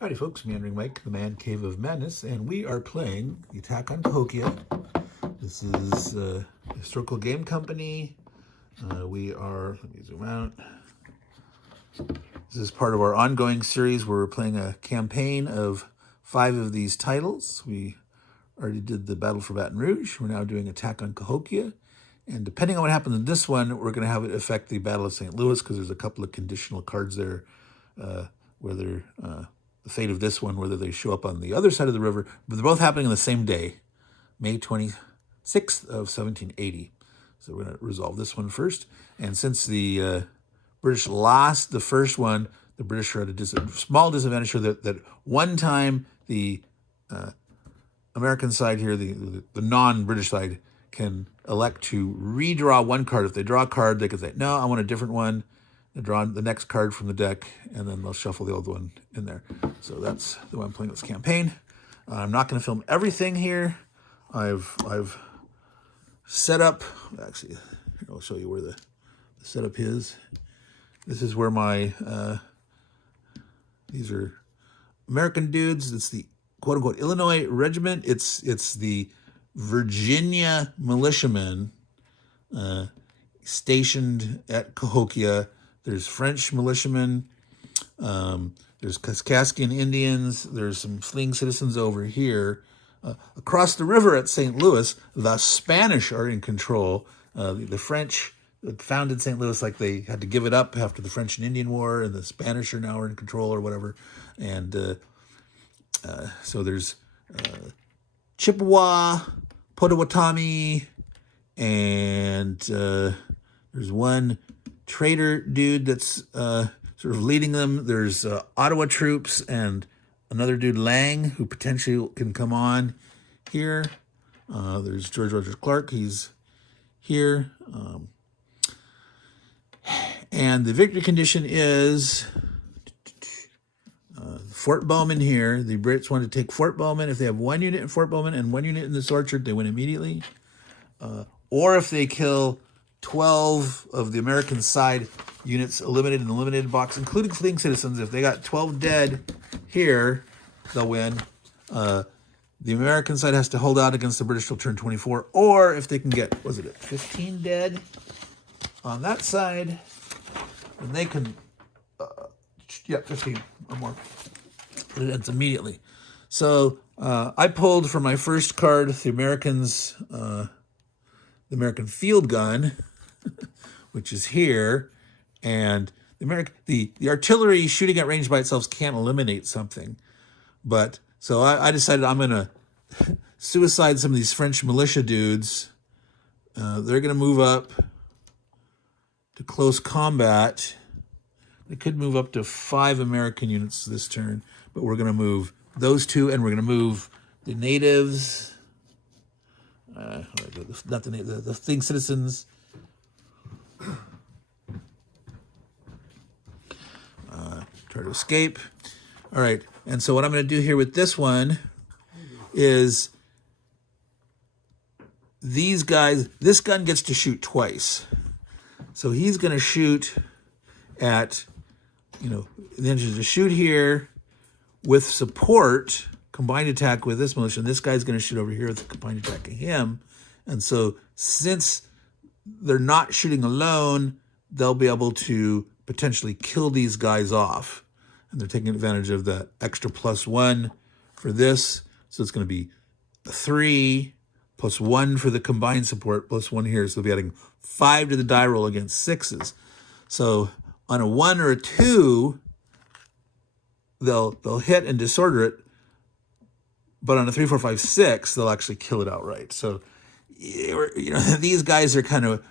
Howdy folks, Meandering Mike, the Man Cave of Madness, and we are playing the Attack on Cahokia. This is a historical game company. Let me zoom out. This is part of our ongoing series where we're playing a campaign of 5 of these titles. We already did the Battle for Baton Rouge. We're now doing Attack on Cahokia. And depending on what happens in this one, we're going to have it affect the Battle of St. Louis because there's a couple of conditional cards there, whether the fate of this one, whether they show up on the other side of the river. But they're both happening on the same day, May 26th of 1780. So we're going to resolve this one first. And since the British lost the first one, the British are at a small disadvantage here that one time the American side here, the non-British side, can elect to redraw one card. If they draw a card, they can say, no, I want a different one. They draw the next card from the deck, and then they'll shuffle the old one in there. So that's the way I'm playing this campaign. I'm not going to film everything here. I've set up, actually, I'll show you where the setup is. This is where my, these are American dudes. It's the quote-unquote Illinois regiment. It's the Virginia militiamen stationed at Cahokia. There's French militiamen. There's Kaskaskian Indians. There's some fleeing citizens over here. Across the river at St. Louis, the Spanish are in control. The French founded St. Louis like they had to give it up after the French and Indian War, and the Spanish are now in control or whatever. And so there's Chippewa, Potawatomi, and there's one trader dude that's sort of leading them. There's Ottawa troops and another dude, Lang, who potentially can come on here. There's George Rogers Clark. He's here. And the victory condition is Fort Bowman here. The Brits want to take Fort Bowman. If they have 1 unit in Fort Bowman and 1 unit in this orchard, they win immediately. Or if they kill 12 of the American side units eliminated in the eliminated box, including fleeing citizens, if they got 12 dead here, they'll win. The American side has to hold out against the British till turn 24. Or if they can get, 15 dead on that side, then they can, 15 or more. It ends immediately. So I pulled for my first card the Americans, the American field gun, which is here, and the artillery shooting at range by itself can't eliminate something. But so I decided I'm going to suicide some of these French militia dudes. They're going to move up to close combat. They could move up to 5 American units this turn, but we're going to move those 2, and we're going to move the natives, not the natives, the fleeing citizens. Try to escape. All right, and so what I'm going to do here with this one is these guys, this gun gets to shoot twice. So he's going to shoot at, the engine to shoot here with support, combined attack with this militia. And this guy's going to shoot over here with the combined attack of him. And so since they're not shooting alone, they'll be able to potentially kill these guys off. And they're taking advantage of the extra +1 for this. So it's going to be 3 +1 for the combined support, +1 here. So they'll be adding 5 to the die roll against 6s. So on a 1 or a 2, they'll hit and disorder it. But on a 3, 4, 5, 6, they'll actually kill it outright. So these guys are kind of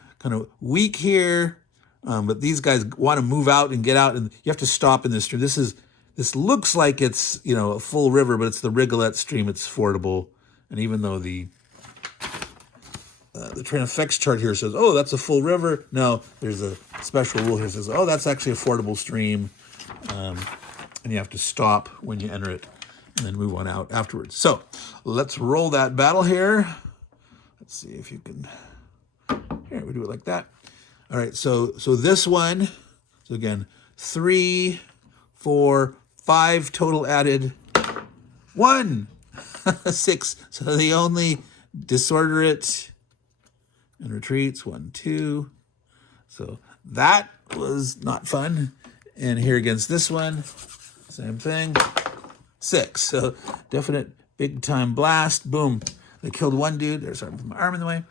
weak here. But these guys want to move out and get out, and you have to stop in this stream. This looks like it's a full river, but it's the Rigolette stream. It's fordable, and even though the train effects chart here says, oh, that's a full river, no, there's a special rule here that says, oh, that's actually a fordable stream, and you have to stop when you enter it, and then move on out afterwards. So let's roll that battle here. Let's see if you can. Here, we do it like that. All right, so this one, so again, 3, 4, 5 total added. 1, 6. So they only disorder it and retreats. 1, 2. So that was not fun. And here against this one, same thing. 6. So definite big time blast. Boom. They killed one dude. There's my arm in the way.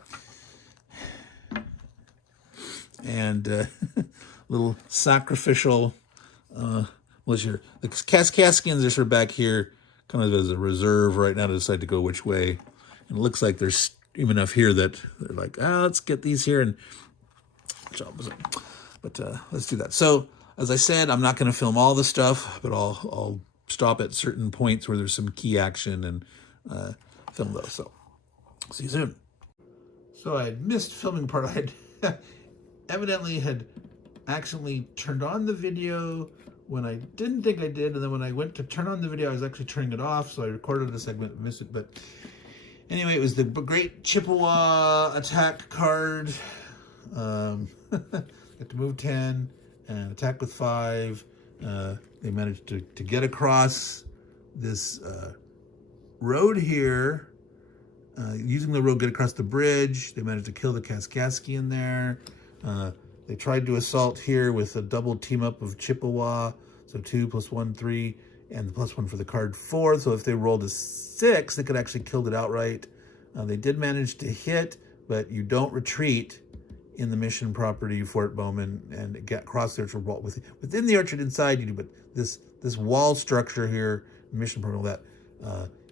And little sacrificial militia. The Cahokians are sort of back here, kind of as a reserve right now to decide to go which way. And it looks like there's even enough here that they're like, let's get these here. And but let's do that. So as I said, I'm not going to film all the stuff, but I'll stop at certain points where there's some key action and film those. So see you soon. So I had missed filming part. I had evidently had accidentally turned on the video when I didn't think I did, and then when I went to turn on the video, I was actually turning it off, so I recorded a segment and missed it. But anyway, it was the great Chippewa attack card. Got to move 10 and attack with 5. They managed to get across this road here. Using the road, get across the bridge. They managed to kill the Kaskaskian there. They tried to assault here with a double team up of Chippewa. So 2 + 1, 3, and the +1 for the card 4. So if they rolled a 6, they could actually kill it outright. They did manage to hit, but you don't retreat in the mission property, Fort Bowman, and get across the orchard wall. Within the orchard inside you do, but this wall structure here, mission property, all that,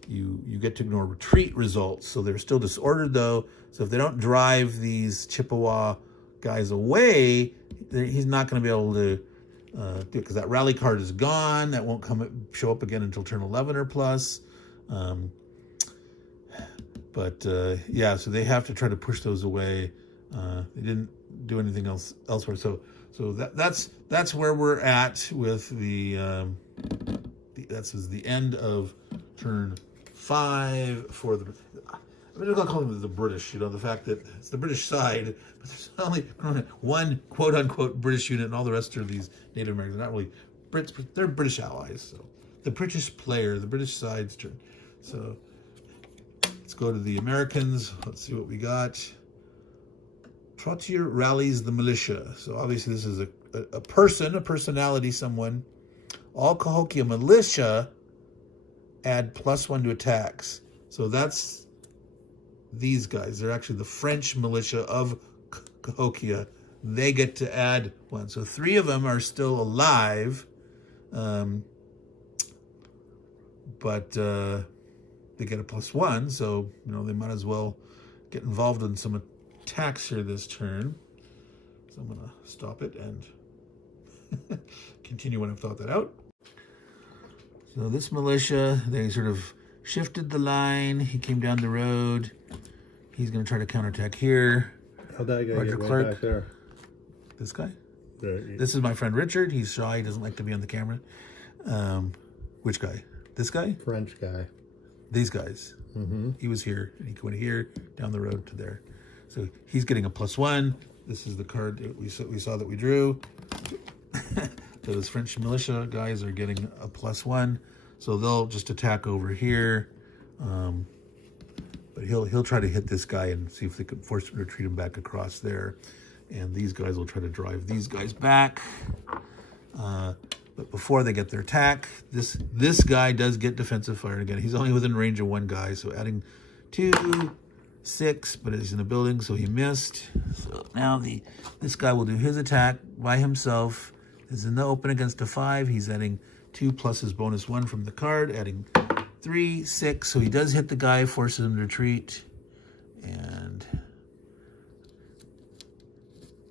you get to ignore retreat results. So they're still disordered though. So if they don't drive these Chippewa guys away, he's not going to be able to do it, because that rally card is gone. That won't show up again until turn 11 or plus. Yeah, so they have to try to push those away. They didn't do anything elsewhere. So that's where we're at with that's the end of turn 5 for the. I'm going to call them the British, the fact that it's the British side, but there's only one quote-unquote British unit, and all the rest are these Native Americans. They're not really Brits, but they're British allies. So the British player, the British side's turn. So let's go to the Americans. Let's see what we got. Trottier rallies the militia. So obviously this is a personality, someone. All Cahokia militia add +1 to attacks. So that's these guys. They're actually the French militia of Cahokia. They get to add 1. So 3 of them are still alive. But they get a +1. So, they might as well get involved in some attacks here this turn. So I'm going to stop it and continue when I've thought that out. So this militia, they sort of shifted the line. He came down the road. He's going to try to counterattack here. How'd that guy get right back there? This guy? There. This is my friend Richard. He's shy. He doesn't like to be on the camera. Which guy? This guy? French guy. These guys. Mm-hmm. He was here, and he went here, down the road to there. So he's getting a +1. This is the card that we saw that we drew. So those French militia guys are getting a +1. So they'll just attack over here. But he'll try to hit this guy and see if they can force him to retreat him back across there. And these guys will try to drive these guys back. But before they get their attack, this guy does get defensive fire. Again, he's only within range of 1 guy. So adding 2, 6, but he's in a building, so he missed. So now this guy will do his attack by himself. Is in the open against a 5. He's adding 2 plus his bonus 1 from the card, adding 3, 6. So he does hit the guy, forces him to retreat. And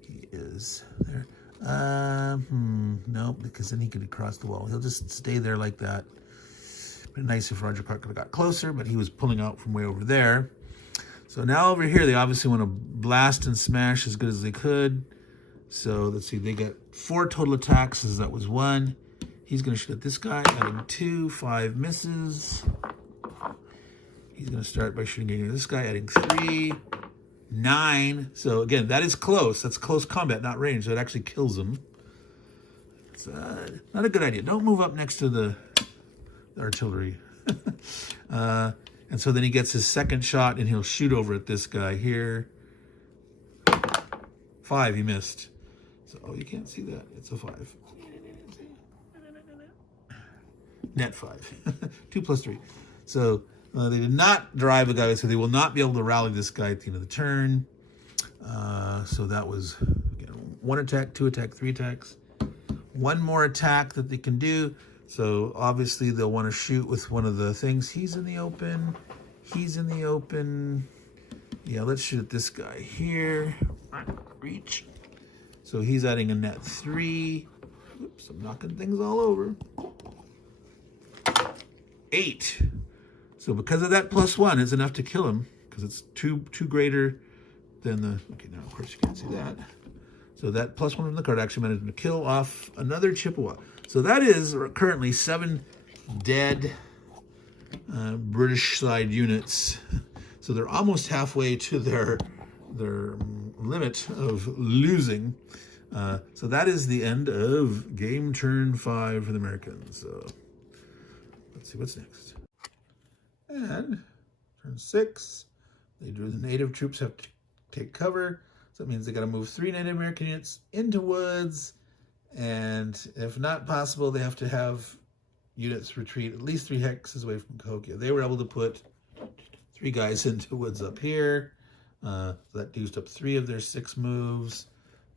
he is there. No, because then he could cross the wall. He'll just stay there like that. Been nice if Roger Clark could have got closer, but he was pulling out from way over there. So now over here, they obviously want to blast and smash as good as they could. So let's see, they got 4 total attacks, as that was 1. He's going to shoot at this guy, adding 2, 5 misses. He's going to start by shooting at this guy, adding 3, 9. So again, that is close. That's close combat, not range. So it actually kills him. It's not a good idea. Don't move up next to the artillery. And so then he gets his second shot, and he'll shoot over at this guy here. 5, he missed. So, oh, you can't see that. It's a 5. Net 5. 2 plus 3. So they did not drive a guy, so they will not be able to rally this guy at the end of the turn. So that was, again, 1 attack, 2 attack, 3 attacks. 1 more attack that they can do. So obviously they'll want to shoot with one of the things. He's in the open. He's in the open. Yeah, let's shoot at this guy here. Reach. So he's adding a net 3. Oops, I'm knocking things all over. 8. So because of that +1, it's enough to kill him because it's two greater than the. Okay, now of course you can't see that. So that +1 from the card actually managed to kill off another Chippewa. So that is currently 7 dead British side units. So they're almost halfway to their limit of losing. So that is the end of game turn 5 for the Americans. So let's see what's next. And turn 6, they drew the native troops have to take cover. So that means they got to move 3 Native American units into woods. And if not possible, they have to have units retreat at least 3 hexes away from Cahokia. They were able to put 3 guys into woods up here. So that used up 3 of their 6 moves.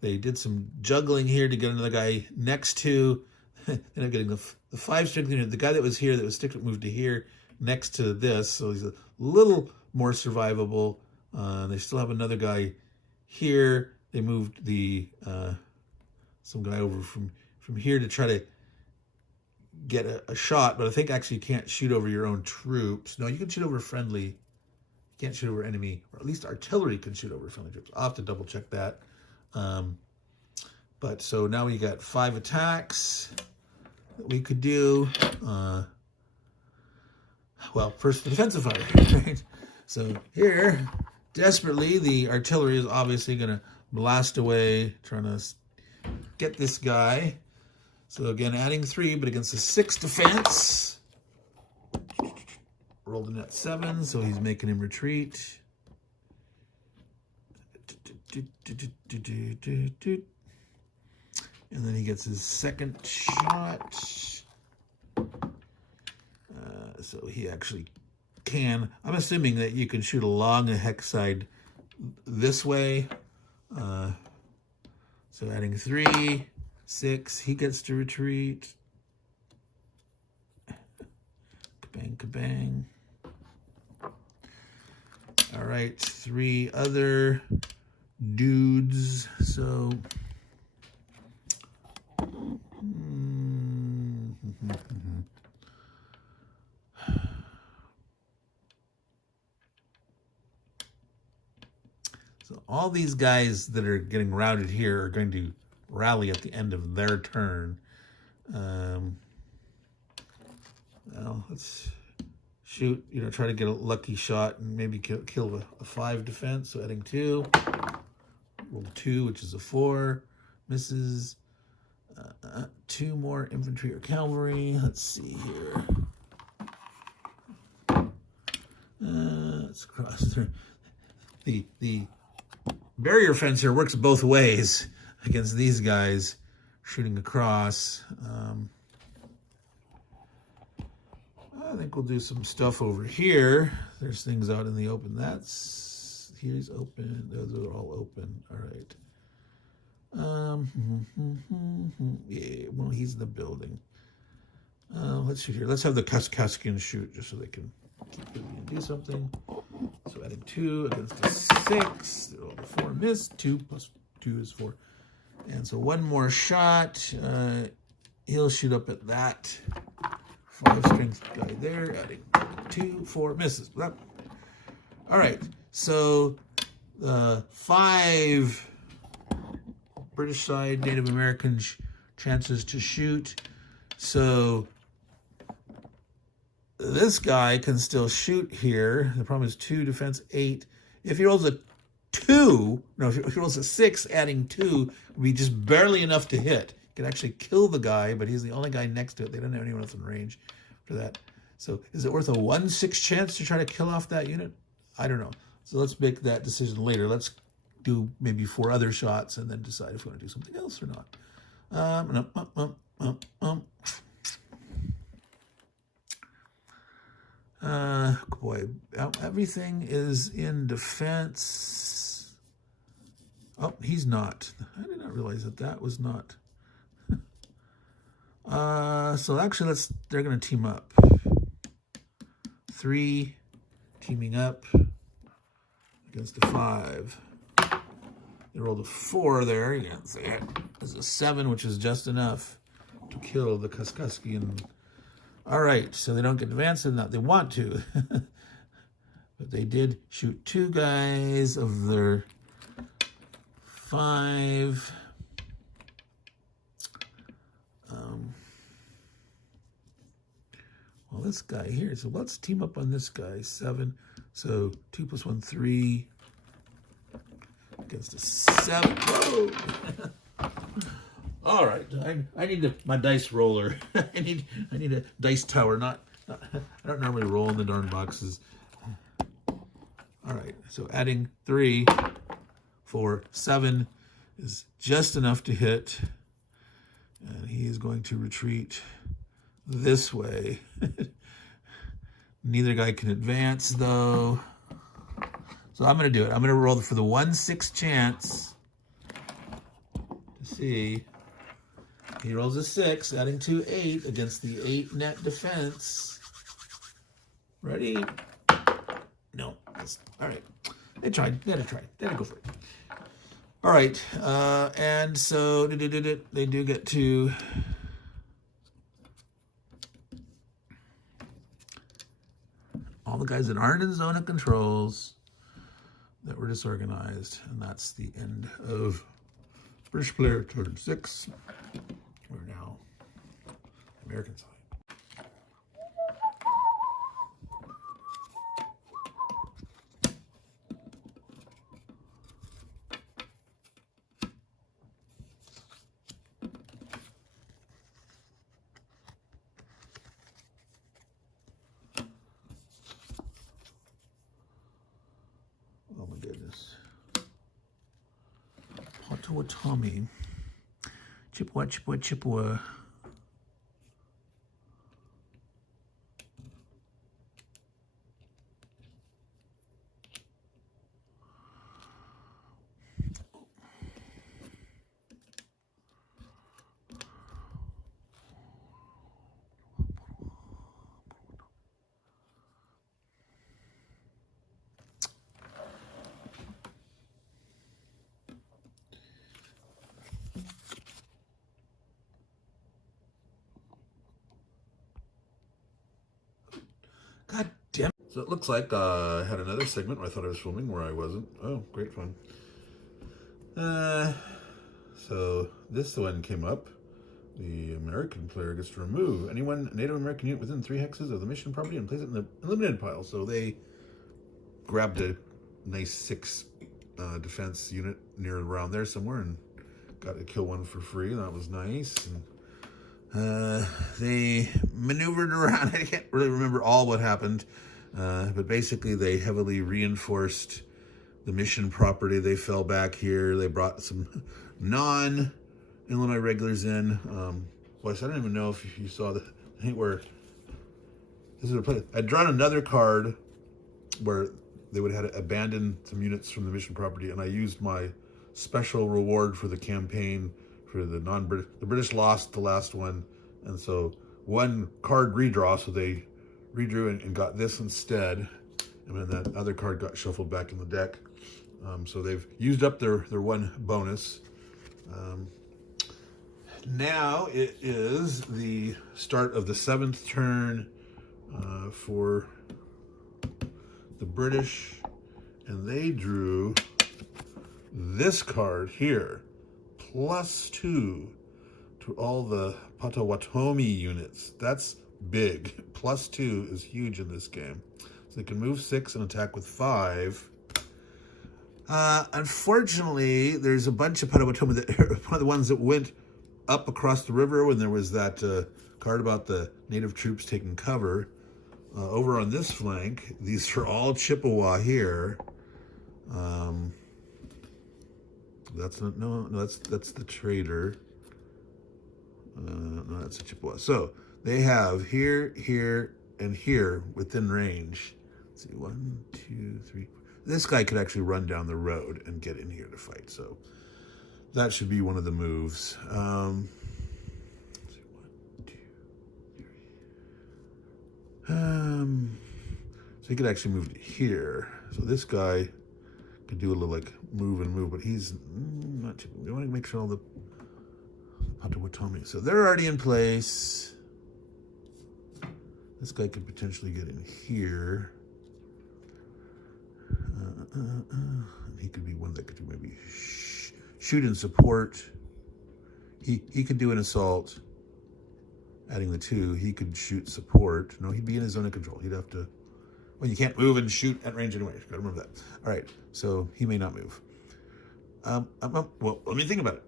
They did some juggling here to get another guy next to. Ended up getting the 5 strength unit. The guy that was here, that was stick moved to here next to this. So he's a little more survivable. They still have another guy here. They moved the some guy over from here to try to get a shot, but I think actually you can't shoot over your own troops. No, you can shoot over friendly. You can't shoot over enemy, or at least artillery can shoot over friendly troops. I'll have to double check that. But so now we got 5 attacks that we could do. Well, first the defensive fire, right? So here, desperately, the artillery is obviously going to blast away, trying to get this guy. So again, adding 3, but against a 6 defense. Rolled a net 7, so he's making him retreat. And then he gets his second shot. So he actually can. I'm assuming that you can shoot along a hex side this way. So adding 3, 6, he gets to retreat. Kabang, kabang. All right, 3 other dudes. So so all these guys that are getting routed here are going to rally at the end of their turn. Well, let's shoot, try to get a lucky shot and maybe kill a 5 defense. So adding 2, roll 2, which is a 4, misses. 2 more infantry or cavalry. Let's see here. Let's cross through. The barrier fence here works both ways against these guys shooting across. I think we'll do some stuff over here. There's things out in the open. Here's open. Those are all open. All right. Yeah, well, he's in the building. Let's shoot here. Let's have the Cahokians shoot just so they can do something. So adding 2 against a 6. All the 4 missed. 2 plus 2 is 4. And so 1 more shot. He'll shoot up at that 5 strength guy there. Adding 2, 4 misses. All right. So 5 British side Native American chances to shoot. So this guy can still shoot here. The problem is 2 defense 8. If he rolls a 2, no, if he rolls a 6, adding 2 would be just barely enough to hit. can actually kill the guy, but he's the only guy next to it. They don't have anyone else in range for that. So is it worth a 1/6 chance to try to kill off that unit? I don't know. So let's make that decision later. Let's do maybe 4 other shots and then decide if we want to do something else or not. Boy, everything is in defense. Oh, he's not. I did not realize that was not. So actually, they're going to team up. 3 teaming up against a 5. They rolled a 4 there. You can't see it. There's a 7, which is just enough to kill the Kaskaskian. All right, so they don't get advanced in that. They want to. But they did shoot 2 guys of their 5. Well, this guy here. So let's team up on this guy. 7. So 2 + 1, 3. Against a 7. Whoa! All right, I need my dice roller. I need a dice tower. Not I don't normally roll in the darn boxes. All right, so adding 3 for 7 is just enough to hit, and he is going to retreat this way. Neither guy can advance though. So I'm going to do it. I'm going to roll for the 1/6 chance to see. He rolls a 6, adding 2, 8 against the 8 net defense. Ready? No. All right. They tried. They had to try. They had to go for it. All right. And so they do get to... all the guys that aren't in zone of controls that were disorganized. And that's the end of British player turn 6. We're now American side. Oh my goodness. Potawatomi. Chippewa, Chippewa, Chippewa. God damn. So it looks like I had another segment where I thought I was filming where I wasn't. Oh, great fun. So this one came up. The American player gets to remove any one Native American unit within 3 hexes of the mission property and place it in the eliminated pile. So they grabbed a nice 6 defense unit near around there somewhere and got to kill one for free. That was nice. And they maneuvered around. I can't really remember all what happened, but basically they heavily reinforced the mission property. They fell back here. They brought some non-Illinois regulars in. Boy, so I don't even know if you saw the thing where this is a place. I'd drawn another card where they would have had to abandon some units from the mission property, and I used my special reward for the campaign for the non-British. The British lost the last one, and so 1 card redraw, so they redrew and got this instead, and then that other card got shuffled back in the deck. So they've used up their 1 bonus. Now it is the start of the 7th turn for the British, and they drew this card here, +2 to all the Potawatomi units. That's big. +2 is huge in this game. So they can move 6 and attack with 5. Unfortunately, there's a bunch of Potawatomi that are one of the ones that went up across the river when there was that card about the native troops taking cover. Over on this flank, these are all Chippewa here. That's not, no, that's the trader. No, that's a Chippewa. So they have here, here, and here within range. Let's see, 1, 2, 3. This guy could actually run down the road and get in here to fight. So that should be one of the moves. Let's see, 1, 2, 3. So he could actually move to here. So this guy could do a little like move and move, but he's not too. We want to make sure all the Potawatomi. So they're already in place. This guy could potentially get in here. He could be one that could do maybe shoot and support. He could do an assault. Adding the 2, he could shoot support. No, he'd be in his zone of control. He'd have to. Well, you can't move and shoot at range anyway. Got to remember that. All right, so he may not move. Well, let me think about it.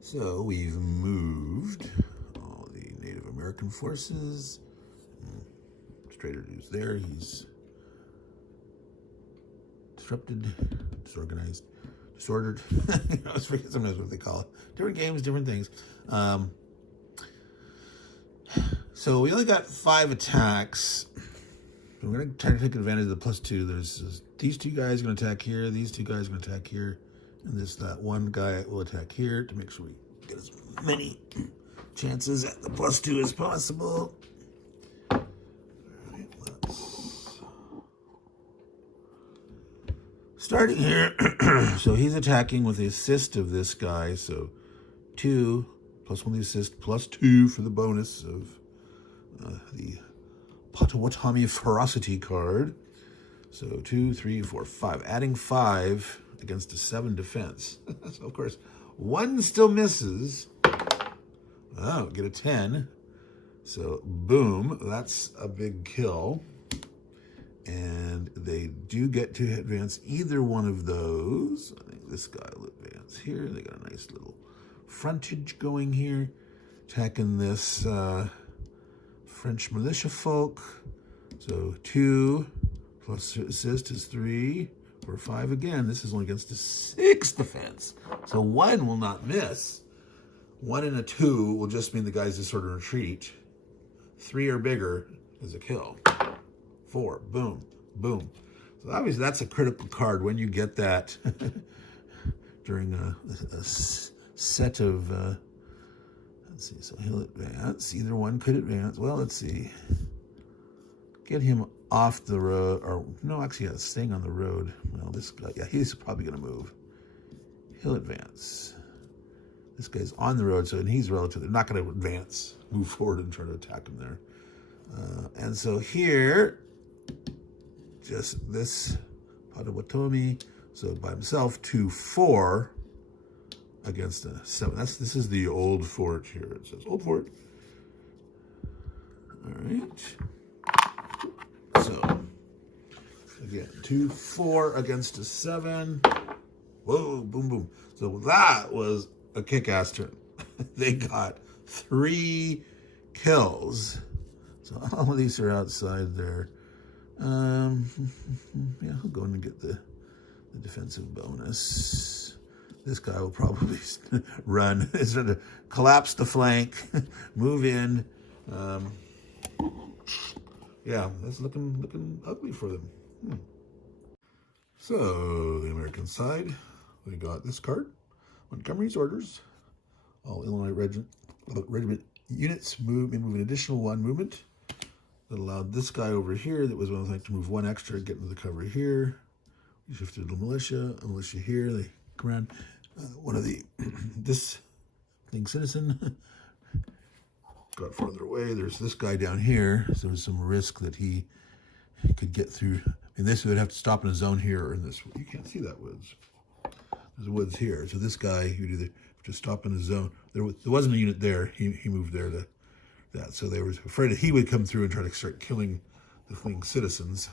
So we've moved all the Native American forces. Trader dude's there. He's disrupted, disorganized, disordered. I always forget sometimes what they call it. Different games, different things. So we only got 5 attacks. We're going to try to take advantage of the +2. There's these 2 guys going to attack here. These 2 guys going to attack here. And that one guy will attack here to make sure we get as many chances at the +2 as possible. All right, starting here. So he's attacking with the assist of this guy. So 2 +1 the assist, +2 for the bonus of the Potawatomi Ferocity card. So 2, 3, 4, 5. Adding 5 against a 7 defense. So of course, 1 still misses. Oh, get a 10. So boom, that's a big kill. And they do get to advance either one of those. I think this guy will advance here. They got a nice little frontage going here. Attacking this French militia folk. So 2 plus assist is 3. For 5 again. This is only against a 6 defense. So 1 will not miss. 1 and a 2 will just mean the guys just sort of retreat. 3 or bigger is a kill. 4, boom, boom. So obviously that's a critical card when you get that during a set of, let's see, so he'll advance. Either one could advance. Well, let's see. Get him off the road, or no, actually, yeah, staying on the road. Well, this guy, yeah, he's probably going to move. He'll advance. This guy's on the road, so and he's relatively not going to advance, move forward and try to attack him there. And so here, just this Potawatomi, so by himself, 2, 4 against a 7. This is the old fort here. It says old fort. All right. So, again, 2, 4 against a 7. Whoa, boom, boom. So that was a kick-ass turn. They got 3 kills. So all of these are outside there. Yeah, I'll go in and get the defensive bonus. This guy will probably run. It's going to collapse the flank, move in. Yeah, that's looking ugly for them. So, the American side, we got this card. Montgomery's orders. All Illinois regiment units move an additional 1 movement. That allowed this guy over here that was one thing to move 1 extra, get into the cover here. We shifted to militia, a militia here. They come around. One of the, this thing citizen got farther away. There's this guy down here, so there's some risk that he could get through. And this would have to stop in a zone here or in this. You can't see that woods. There's woods here. So this guy would either to stop in a zone. There wasn't a unit there. He moved there to that. So they were afraid that he would come through and try to start killing the fleeing citizens.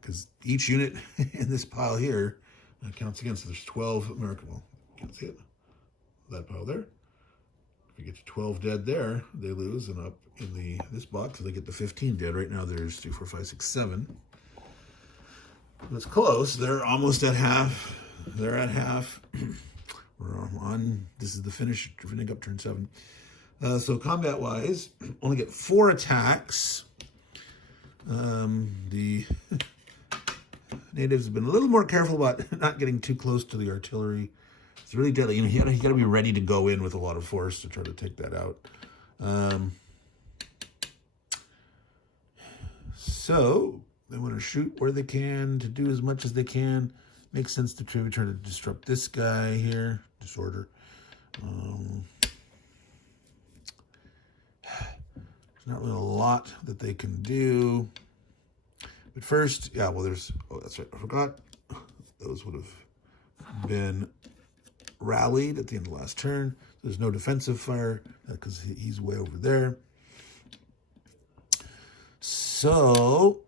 Because each unit in this pile here counts against. So there's 12 American. Well, you can't see it. that pile there. If you get to 12 dead there, they lose, and up in this box, they get the 15 dead. Right now, there's 2, 4, 5, 6, 7. That's close. They're almost at half. They're at half. We're on. This is the finish. Finishing up turn 7. So combat-wise, only get 4 attacks. The natives have been a little more careful about not getting too close to the artillery. It's really deadly. You got to be ready to go in with a lot of force to try to take that out. So they want to shoot where they can to do as much as they can. Makes sense to try to disrupt this guy here. Disorder. There's not really a lot that they can do. But first, yeah, well, there's... Oh, that's right. I forgot. Those would have been rallied at the end of the last turn. There's no defensive fire because he's way over there. So,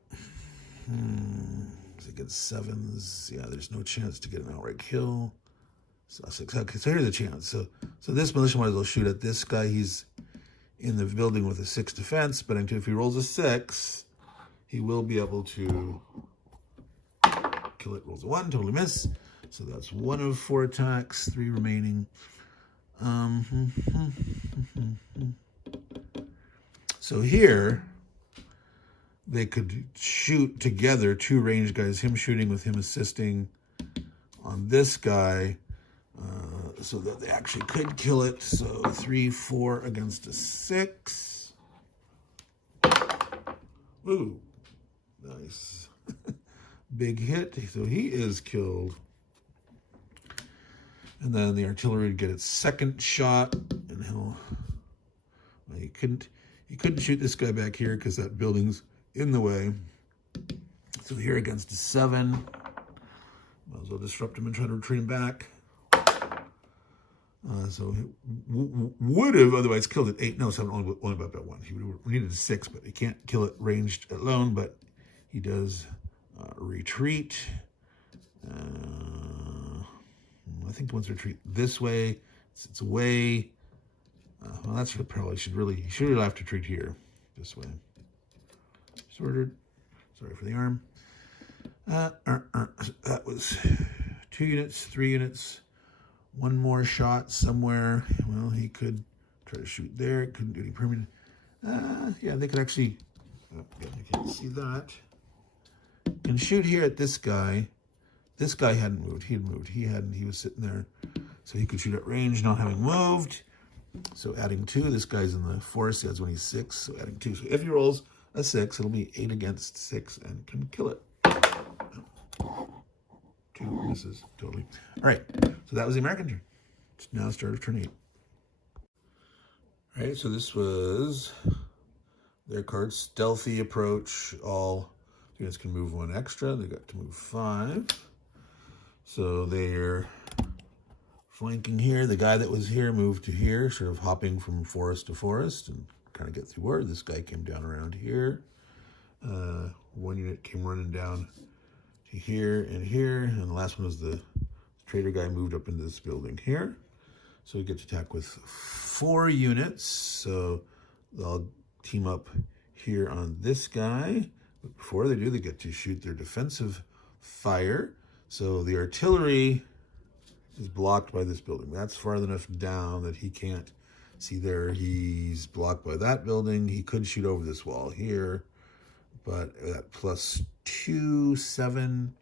against 7s, yeah, there's no chance to get an outright kill. So here's a chance. So this militia might as well shoot at this guy. He's in the building with a 6 defense, but if he rolls a 6, he will be able to kill it. Rolls a 1, totally miss. So that's 1 of 4 attacks, 3 remaining. So here, they could shoot together 2 ranged guys, him shooting with him assisting on this guy, so that they actually could kill it. So 3, 4 against a 6. Ooh, nice. Big hit. So he is killed. And then the artillery would get its second shot, and well, he couldn't shoot this guy back here because that building's in the way. So here against a 7, might as well disrupt him and try to retreat him back. So he would have otherwise killed at 8. No, 7, only about that 1. He would have needed a 6, but he can't kill it ranged alone. But he does retreat. I think he wants to retreat this way. It's away. Well, that's what probably he should really have to retreat here, this way. Disordered. Sorry for the arm. That was 2 units, 3 units. 1 more shot somewhere. Well, he could try to shoot there. Couldn't do any permanent. Yeah, they could actually. Oh, yeah, I can't see that. Can shoot here at this guy. This guy hadn't moved. He had moved. He hadn't. He was sitting there, so he could shoot at range, not having moved. So adding 2. This guy's in the forest. He has when he's 6. So adding 2. So if he rolls a 6, it'll be 8 against 6 and can kill it. 2 misses totally. All right. So that was the American turn. It's now start of turn 8. All right. So this was their card. Stealthy approach. All units can move 1 extra. They got to move 5. So they're flanking here. The guy that was here moved to here, sort of hopping from forest to forest and kind of get through where this guy came down around here. 1 unit came running down to here, and the last one was the trader guy moved up into this building here. So we get to attack with 4 units. So they'll team up here on this guy. But before they do, they get to shoot their defensive fire. So the artillery is blocked by this building. That's far enough down that he can't see there. He's blocked by that building. He could shoot over this wall here, but that +2, 7.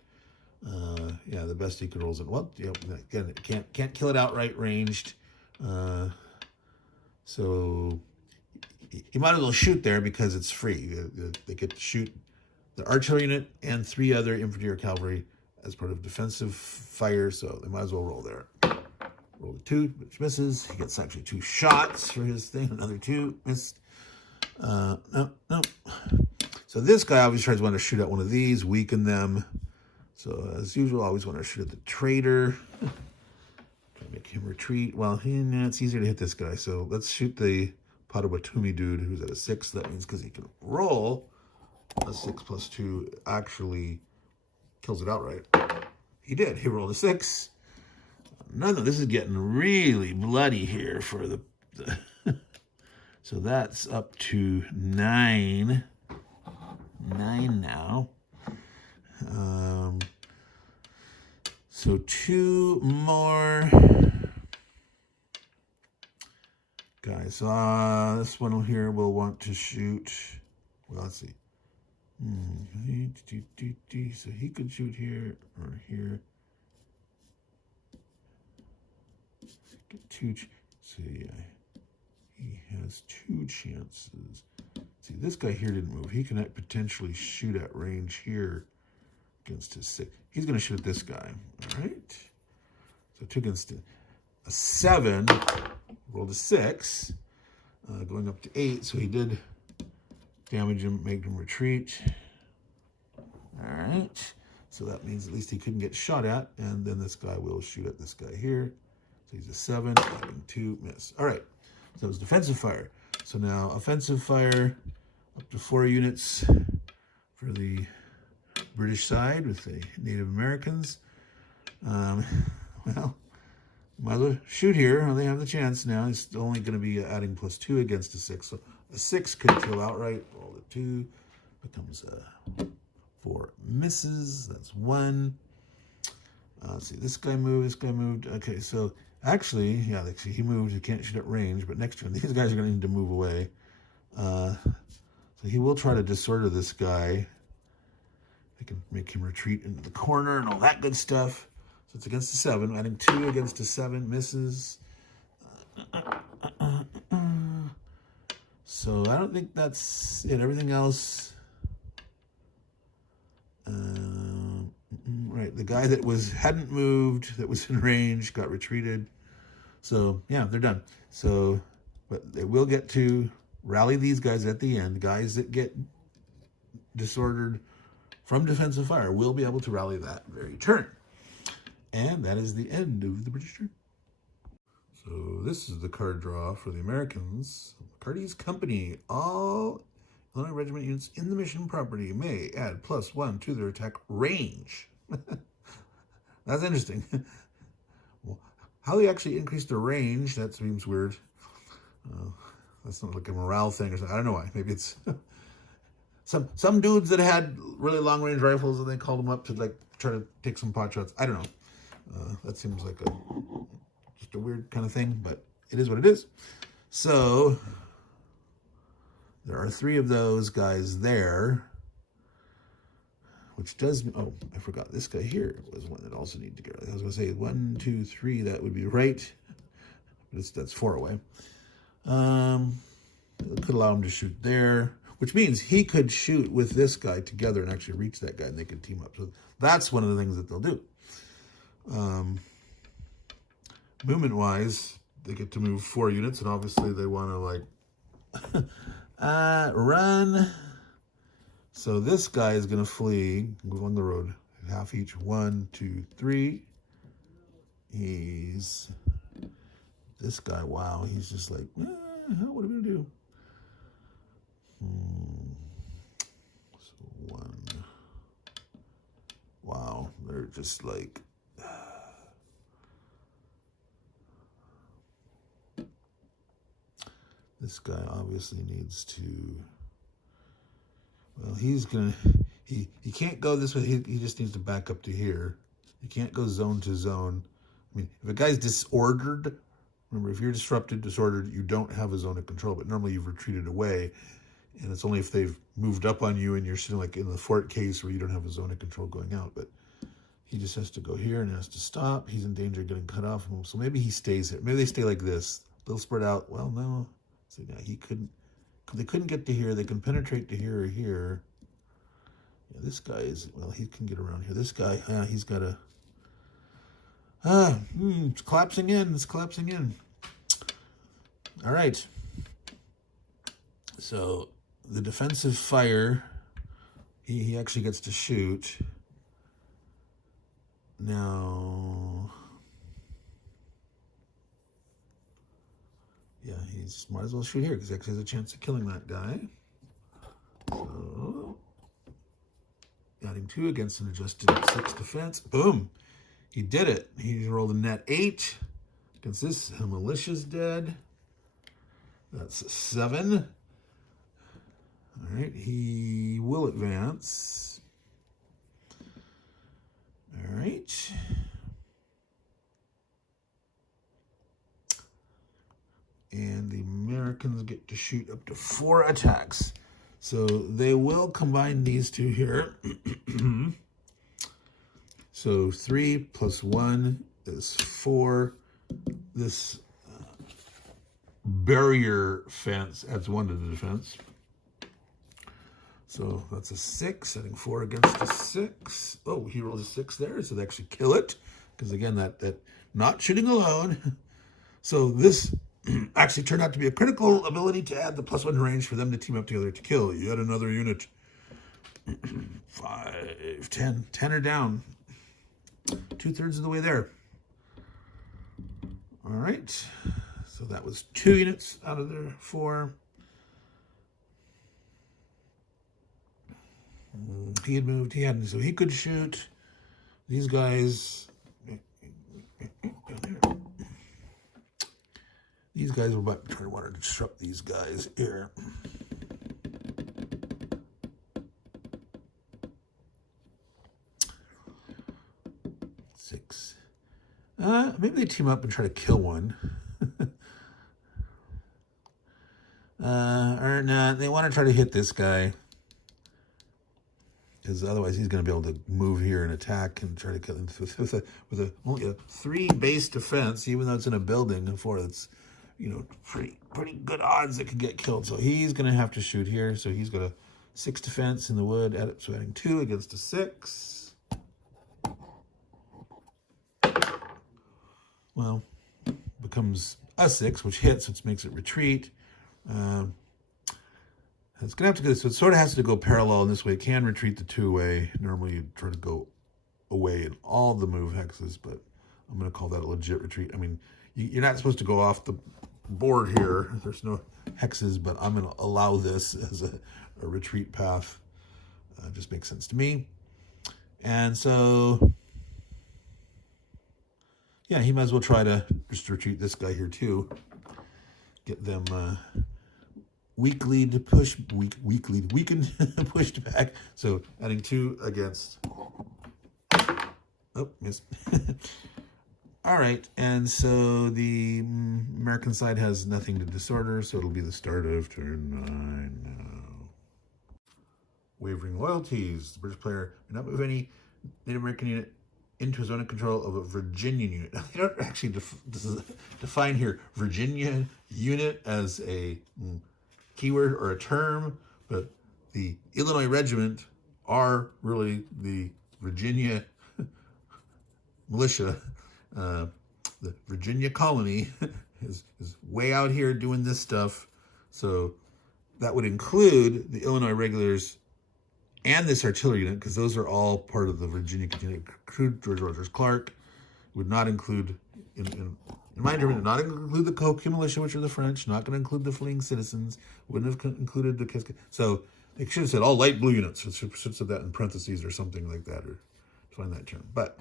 Yeah, the best he could roll is well. Yeah, again, can't kill it outright ranged. So you might as well shoot there because it's free. They get to shoot the artillery unit and 3 other infantry or cavalry as part of defensive fire, so they might as well roll there. Roll the 2, which misses. He gets actually 2 shots for his thing. Another 2 missed. No. So this guy always tries to want to shoot at one of these, weaken them. So as usual, I always want to shoot at the traitor. Try to make him retreat. Well, it's easier to hit this guy. So let's shoot the Potawatomi dude who's at a 6. That means because he can roll a 6 + 2 actually kills it outright. He did. He rolled a 6. no, this is getting really bloody here for the so that's up to 9. 9 now. So 2 more guys. This one here will want to shoot. Well, let's see. So he could shoot here or here. Get 2. So yeah, he has 2 chances. See, this guy here didn't move. He can potentially shoot at range here against his 6. He's going to shoot at this guy. All right. So 2 against a 7. Rolled a 6. Going up to 8. So he did damage him, make him retreat. All right. So that means at least he couldn't get shot at. And then this guy will shoot at this guy here. So he's a 7. Adding 2. Miss. All right. So that was defensive fire. So now offensive fire up to 4 units for the British side with the Native Americans. Well, might as well shoot here. Well, they have the chance now. It's only going to be adding +2 against a 6. So a 6 could kill outright. Roll a 2. Becomes a 4. Misses. That's 1. Let's see. This guy moved. This guy moved. Okay, so actually, yeah, he moved. He can't shoot at range. But next turn, these guys are going to need to move away. So he will try to disorder this guy. They can make him retreat into the corner and all that good stuff. So it's against a 7. Adding 2 against a 7 misses. So I don't think that's it. Everything else. Right, the guy that hadn't moved, that was in range, got retreated. So yeah, they're done. So, but they will get to rally these guys at the end. Guys that get disordered from defensive fire will be able to rally that very turn. And that is the end of the British turn. So this is the card draw for the Americans. McCarty's Company. All Illinois Regiment units in the mission property may add +1 to their attack range. That's interesting. Well, how they actually increase their range, that seems weird. That's not like a morale thing or something. I don't know why. Maybe it's some dudes that had really long range rifles and they called them up to like try to take some pot shots. I don't know. That seems like just a weird kind of thing, but it is what it is. So there are 3 of those guys there, which does, oh, I forgot this guy here was one that also needed to get. I was going to say 1, 2, 3, that would be right. That's 4 away. It could allow him to shoot there, which means he could shoot with this guy together and actually reach that guy, and they could team up. So that's one of the things that they'll do. Movement-wise, they get to move 4 units, and obviously they want to, like, run. So this guy is going to flee, move on the road, half each. 1, 2, 3. He's... This guy, wow, he's just like, what are we going to do? So 1. Wow, they're just like... This guy obviously needs to... Well, he's going to... He can't go this way. He just needs to back up to here. He can't go zone to zone. I mean, if a guy's disordered... Remember, if you're disrupted, disordered, you don't have a zone of control, but normally you've retreated away, and it's only if they've moved up on you and you're sitting like in the fort case where you don't have a zone of control going out, but he just has to go here and has to stop. He's in danger of getting cut off, so maybe he stays here. Maybe they stay like this. They'll spread out. Well, no. So now they couldn't get to here. They can penetrate to here or here. Yeah, this guy is, well, he can get around here. This guy, he's got a... it's collapsing in. It's collapsing in. All right. So the defensive fire, he actually gets to shoot. Now, yeah, he's might as well shoot here because he actually has a chance of killing that guy. So, adding 2 against an adjusted 6 defense. Boom. He did it. He rolled a net 8 against this. The militia's dead. That's 7. All right, he will advance. All right. And the Americans get to shoot up to 4 attacks. So they will combine these two here. So 3 plus 1 is 4. This barrier fence adds 1 to the defense. So that's a 6, adding 4 against a 6. Oh, he rolled a 6 there, so they actually kill it. Because again, that not shooting alone. So this actually turned out to be a critical ability to add the +1 range for them to team up together to kill yet another unit. 5, 10. 10 are down. 2/3 of the way there. All right. So that was 2 units out of their 4. He had moved. He hadn't, so he could shoot these guys. These guys were about to want to disrupt these guys here. Six. Maybe they team up and try to kill one. Or not. They want to try to hit this guy. Because otherwise he's going to be able to move here and attack and try to kill him with only a 3 base defense, even though it's in a building, and 4 that's, you know, pretty good odds that could get killed. So he's going to have to shoot here. So he's got a 6 defense in the wood, so adding 2 against a 6. Well, becomes a 6, which hits, which makes it retreat. It's going to have to go, so it sort of has to go parallel in this way. It can retreat the 2-way. Normally you try to go away in all the move hexes, but I'm going to call that a legit retreat. I mean, you're not supposed to go off the board here. There's no hexes, but I'm going to allow this as a retreat path. Just makes sense to me. And so, yeah, he might as well try to just retreat this guy here too. Get them weakened, pushed back. So adding 2 against. Oh, missed. All right, and so the American side has nothing to disorder, so it'll be the start of turn 9 now. Wavering loyalties. The British player may not move any Native American unit into zone of control of a Virginia unit. Now, they don't actually define here Virginia unit as a keyword or a term, but the Illinois regiment are really the Virginia militia. The Virginia colony is way out here doing this stuff. So that would include the Illinois regulars and this artillery unit, because those are all part of the Virginia contingent. George Rogers Clark would not include, in my interpretation, not include the Cahokia militia, which are the French, not going to include the fleeing citizens, wouldn't have included the Cascade. So they should have said all light blue units. It should have said that in parentheses or something like that, or find that term. But,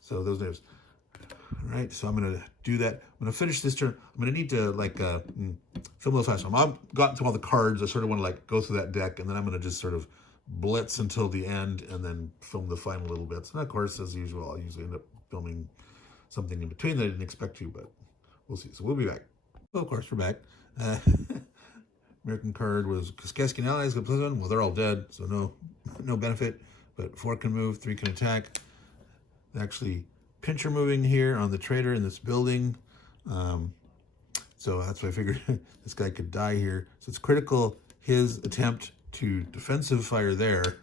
so those names. All right, so I'm going to do that. I'm going to finish this turn. I'm going to need to, like, film a little fast. I've gotten to all the cards. I sort of want to, like, go through that deck, and then I'm going to just sort of blitz until the end and then film the final little bits. And of course, as usual, I'll usually end up filming something in between that I didn't expect to, but we'll see. So we'll be back. Well, of course, we're back. American card was Cascade allies, +1. Well, they're all dead, so no benefit. But 4 can move, 3 can attack. Actually, pincher moving here on the trader in this building. So that's why I figured this guy could die here. So it's critical, his attempt to defensive fire there.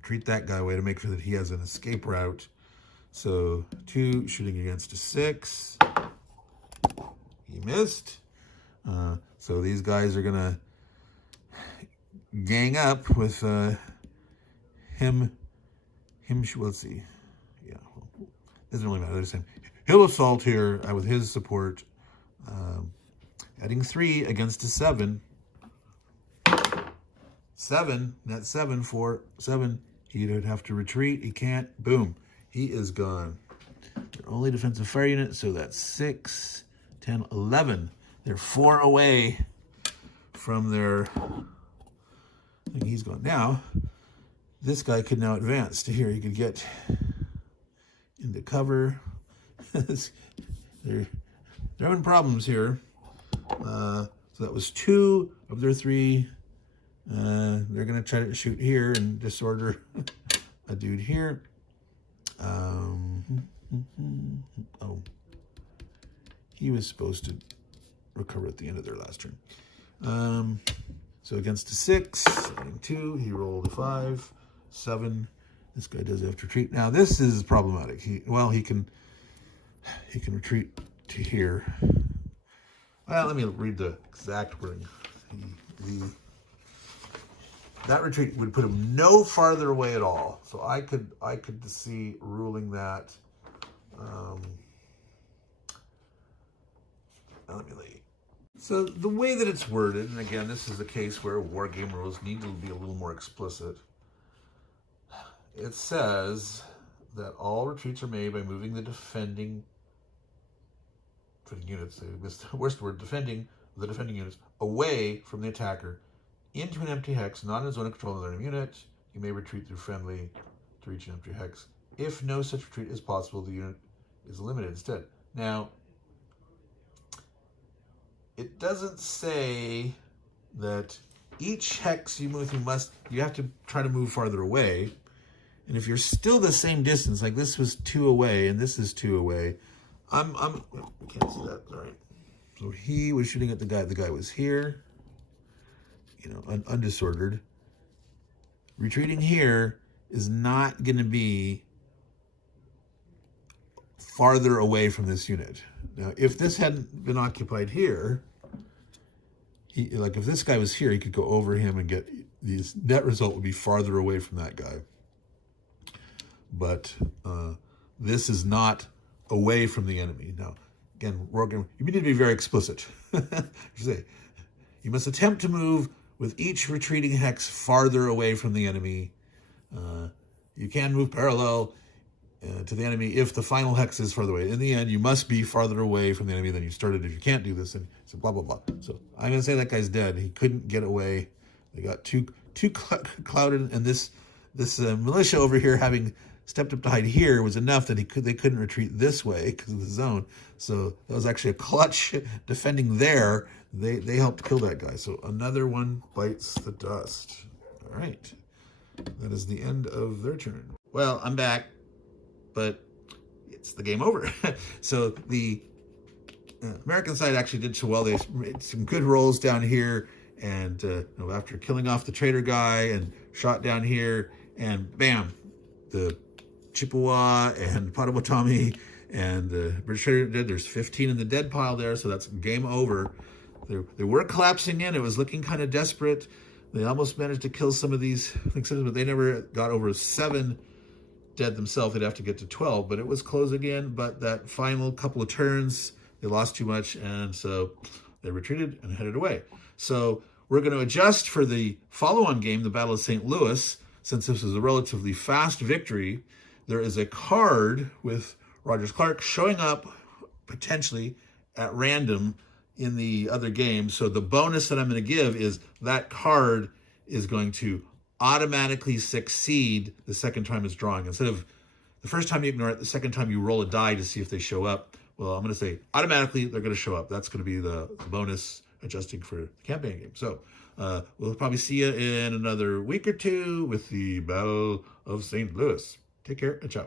Treat that guy away to make sure that he has an escape route. So 2 shooting against a 6. He missed. So these guys are gonna gang up with him. Let's see. Yeah, doesn't really matter. They're the same. He'll assault here with his support. Adding 3 against a 7. 7, net 7 for 7. He would have to retreat. He can't. Boom. He is gone. Their only defensive fire unit, so that's 6, 10, 11. They're 4 away from their... I think he's gone. Now, this guy could now advance to here. He could get into cover. They're having problems here. So that was 2 of their 3. They're going to try to shoot here and disorder a dude here. Oh, he was supposed to recover at the end of their last turn. So against a 6, adding 2, he rolled a 5, 7. This guy does have to retreat. Now this is problematic. He can retreat to here. Well, let me read the exact wording. That retreat would put him no farther away at all. So I could see ruling that. Let me leave. So the way that it's worded, and again, this is a case where war game rules need to be a little more explicit. It says that all retreats are made by moving the defending units, the worst word, defending units away from the attacker into an empty hex, not in a zone of control of the enemy unit. You may retreat through friendly to reach an empty hex. If no such retreat is possible, the unit is eliminated instead. Now, it doesn't say that each hex you move through you have to try to move farther away. And if you're still the same distance, like this was 2 away and this is 2 away, I can't see that, all right. So he was shooting at the guy was here, undisordered. Retreating here is not going to be farther away from this unit. Now, if this hadn't been occupied here, if this guy was here, he could go over him and get the net result would be farther away from that guy. But this is not away from the enemy. Now, again, you need to be very explicit. You must attempt to move with each retreating hex farther away from the enemy. You can move parallel to the enemy if the final hex is farther away. In the end, you must be farther away from the enemy than you started. If you can't do this, and so blah, blah, blah. So I'm going to say that guy's dead. He couldn't get away. They got too clouded, and this militia over here having stepped up to hide here was enough that they couldn't retreat this way because of the zone. So that was actually a clutch defending there. They helped kill that guy. So another one bites the dust. All right. That is the end of their turn. Well, I'm back, but it's the game over. So the American side actually did so well. They made some good rolls down here, and after killing off the traitor guy and shot down here, and bam, the Chippewa and Potawatomi and the British traitor did. There's 15 in the dead pile there, so that's game over. They were collapsing in. It was looking kind of desperate. They almost managed to kill some of these things, but they never got over 7 dead themselves. They'd have to get to 12, but it was close again. But that final couple of turns, they lost too much, and so they retreated and headed away. So we're going to adjust for the follow-on game, the Battle of St. Louis. Since this is a relatively fast victory, there is a card with Rogers Clark showing up potentially at random in the other game. So the bonus that I'm going to give is that card is going to automatically succeed the second time it's drawing. Instead of the first time you ignore it, the second time you roll a die to see if they show up. Well, I'm going to say automatically they're going to show up. That's going to be the bonus adjusting for the campaign game. So we'll probably see you in another week or 2 with the Battle of St. Louis. Take care and ciao.